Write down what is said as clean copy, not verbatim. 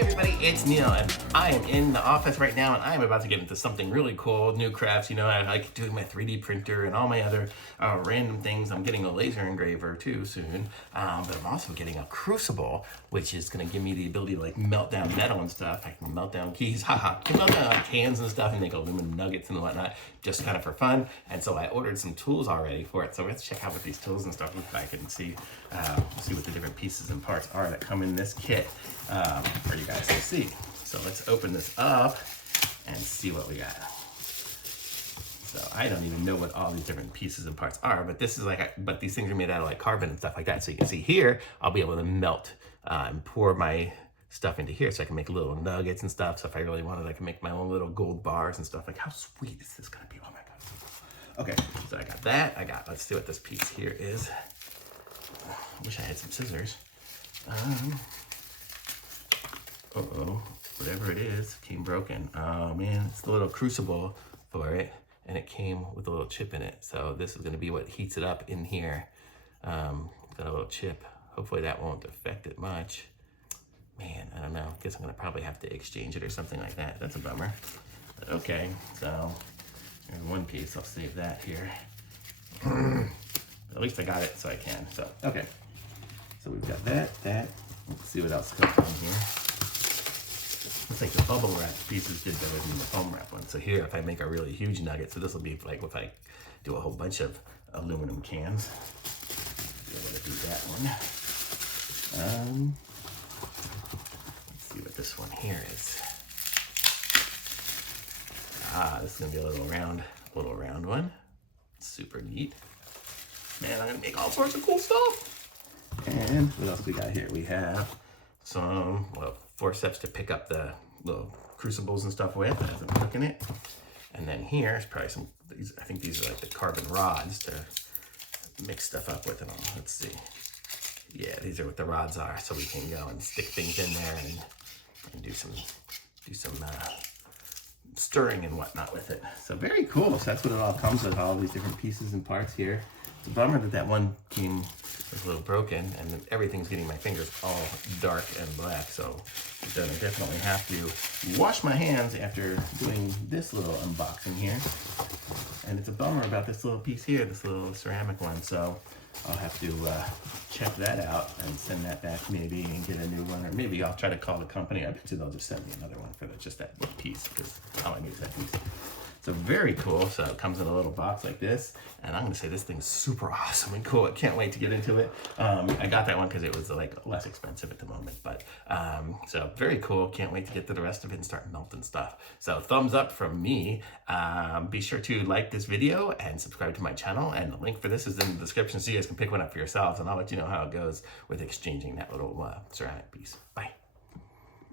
everybody, it's Neil, and I am in the office right now, and I am about to get into something really cool, new crafts. You know, I like doing my 3D printer and all my other random things. I'm getting a laser engraver too soon, but I'm also getting a Crucible, which is going to give me the ability to like melt down metal and stuff. I can melt down keys, I can melt down like cans and stuff and make aluminum nuggets and whatnot, just kind of for fun. And so I ordered some tools already for it, so let's check out what these tools and stuff look like and see what the different pieces and parts are that come in this kit for you guys to see. So let's open this up and see what we got. So I don't even know what all these different pieces and parts are, but this is like, but these things are made out of like carbon and stuff like that. So you can see here, I'll be able to melt and pour my stuff into here so I can make little nuggets and stuff. So if I really wanted, I can make my own little gold bars and stuff. Like, how sweet is this gonna be? Oh my God. Okay, so I got that. Let's see what this piece here is. I wish I had some scissors. Uh-oh, whatever it is came broken. Oh man, it's the little crucible for it, and it came with a little chip in it. So this is gonna be what heats it up in here. Got a little chip. Hopefully that won't affect it much. Man, I don't know. I guess I'm gonna probably have to exchange it or something like that. That's a bummer. But okay, so there's one piece. I'll save that here. At least I got it so I can. So, okay. So we've got that. Let's see what else comes in here. Looks like the bubble wrap pieces did better than the foam wrap one. So here, if I make a really huge nugget, so this will be like if I do a whole bunch of aluminum cans. Be able to do that one. Let's see what this one here is. This is gonna be a little round one. Super neat. Man, I'm gonna make all sorts of cool stuff. And what else we got here? We have some, well, forceps to pick up the little crucibles and stuff with as I'm cooking it. And then here's probably some, I think these are like the carbon rods to mix stuff up with. And let's see. Yeah, these are what the rods are. So we can go and stick things in there and do some stirring and whatnot with it. So very cool. So that's what it all comes with, all these different pieces and parts here. It's a bummer that one was a little broken, and then everything's getting my fingers all dark and black. So I'm gonna definitely have to wash my hands after doing this little unboxing here. And it's a bummer about this little piece here, this little ceramic one. So I'll have to check that out and send that back maybe and get a new one, or maybe I'll try to call the company. I bet you they'll just send me another one for just that one piece, because all I need is that piece. So very cool. So it comes in a little box like this, and I'm gonna say this thing's super awesome and cool. I can't wait to get into it. I got that one because it was like less expensive at the moment, but so very cool. Can't wait to get to the rest of it and start melting stuff. So thumbs up from me. Be sure to like this video and subscribe to my channel, and the link for this is in the description so you guys can pick one up for yourselves, and I'll let you know how it goes with exchanging that little ceramic piece. Bye.